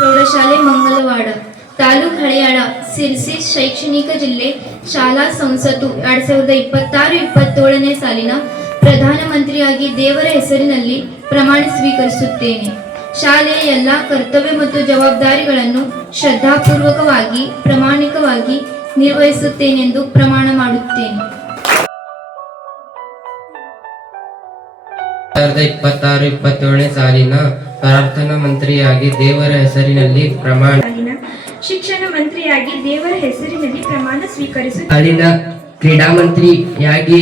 ಪ್ರೌಢಶಾಲೆ ಮಂಗಲವಾಡ ತಾಲೂಕು ಹಳೆಯಾಳ ಸಿರ್ಸಿ ಶೈಕ್ಷಣಿಕ ಜಿಲ್ಲೆ ಶಾಲಾ ಸಂಸತ್ತು 2026-27ನೇ ಸಾಲಿನ ಪ್ರಧಾನಮಂತ್ರಿಯಾಗಿ ದೇವರ ಹೆಸರಿನಲ್ಲಿ ಪ್ರಮಾಣ ಸ್ವೀಕರಿಸುತ್ತೇನೆ. ಶಾಲೆಯ ಎಲ್ಲ ಕರ್ತವ್ಯ ಮತ್ತು ಜವಾಬ್ದಾರಿಗಳನ್ನು ಶ್ರದ್ಧಾಪೂರ್ವಕವಾಗಿ ಪ್ರಾಮಾಣಿಕವಾಗಿ ನಿರ್ವಹಿಸುತ್ತೇನೆಂದು ಪ್ರಮಾಣ ಮಾಡುತ್ತೇನೆ. 2026-27ನೇ ಸಾಲಿನ ಪ್ರಾರ್ಥನಾ ಮಂತ್ರಿಯಾಗಿ ದೇವರ ಹೆಸರಿನಲ್ಲಿ ಪ್ರಮಾಣ ಶಿಕ್ಷಣ ಮಂತ್ರಿಯಾಗಿ ದೇವರ ಹೆಸರಿನಲ್ಲಿ ಪ್ರಮಾಣ ಸ್ವೀಕರಿಸುತ್ತೇನೆ. ಸಾಲಿನ ಕ್ರೀಡಾ ಮಂತ್ರಿಯಾಗಿ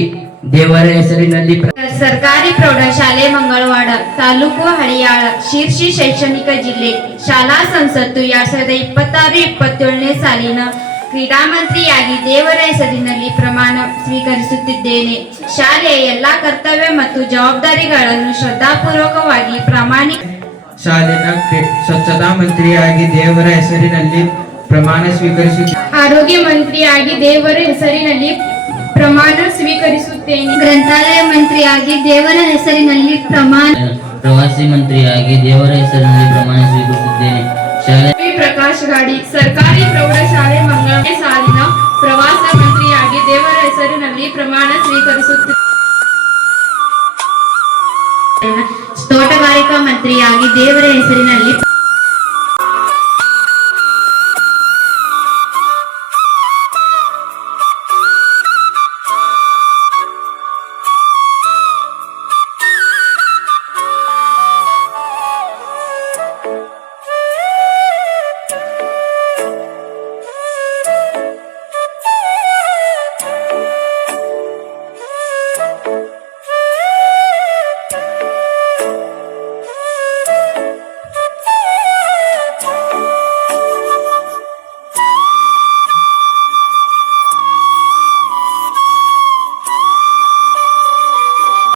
ದೇವರ ಹೆಸರಿನಲ್ಲಿ ಸರ್ಕಾರಿ ಪ್ರೌಢಶಾಲೆ ಮಂಗಳವಾಡ ತಾಲೂಕು ಹಳಿಯಾಳ ಶಿರ್ಸಿ ಶೈಕ್ಷಣಿಕ ಜಿಲ್ಲೆ ಶಾಲಾ ಸಂಸತ್ತು 2026-27ನೇ ಸಾಲಿನ ಕ್ರೀಡಾ ಮಂತ್ರಿಯಾಗಿ ದೇವರ ಹೆಸರಿನಲ್ಲಿ ಪ್ರಮಾಣ ಸ್ವೀಕರಿಸುತ್ತಿದ್ದೇನೆ. ಶಾಲೆಯ ಎಲ್ಲಾ ಕರ್ತವ್ಯ ಮತ್ತು ಜವಾಬ್ದಾರಿಗಳನ್ನು ಶ್ರದ್ಧಾಪೂರ್ವಕವಾಗಿ ಪ್ರಾಮಾಣಿಕ ಶಾಲೆನ ಸ್ವಚ್ಛತಾ ಮಂತ್ರಿಯಾಗಿ ದೇವರ ಹೆಸರಿನಲ್ಲಿ ಪ್ರಮಾಣ ಸ್ವೀಕರಿಸುತ್ತೇನೆ. ಆರೋಗ್ಯ ಮಂತ್ರಿಯಾಗಿ ದೇವರ ಹೆಸರಿನಲ್ಲಿ ಪ್ರಮಾಣ ಸ್ವೀಕರಿಸುತ್ತೇನೆ. ಗ್ರಂಥಾಲಯ ಮಂತ್ರಿಯಾಗಿ ದೇವರ ಹೆಸರಿನಲ್ಲಿ ಪ್ರಮಾಣ ಪ್ರವಾಸಿ ಮಂತ್ರಿಯಾಗಿ ದೇವರ ಹೆಸರಿನಲ್ಲಿ ಪ್ರಮಾಣ ಸ್ವೀಕರಿಸುತ್ತೇನೆ. ಶಾಲೆ ಪ್ರಕಾಶ್ ಗಾಡಿ ಸರ್ಕಾರಿ ಪ್ರೌಢಶಾಲೆ ಮಂಗಳವಾರ ಸಾಲಿನ ಪ್ರವಾಸ ಮಂತ್ರಿಯಾಗಿ ದೇವರ ಹೆಸರಿನಲ್ಲಿ ಪ್ರಮಾಣ ಸ್ವೀಕರಿಸುತ್ತೇನೆ. ತೋಟಗಾರಿಕಾ ಮಂತ್ರಿಯಾಗಿ ದೇವರ ಹೆಸರಿನಲ್ಲಿ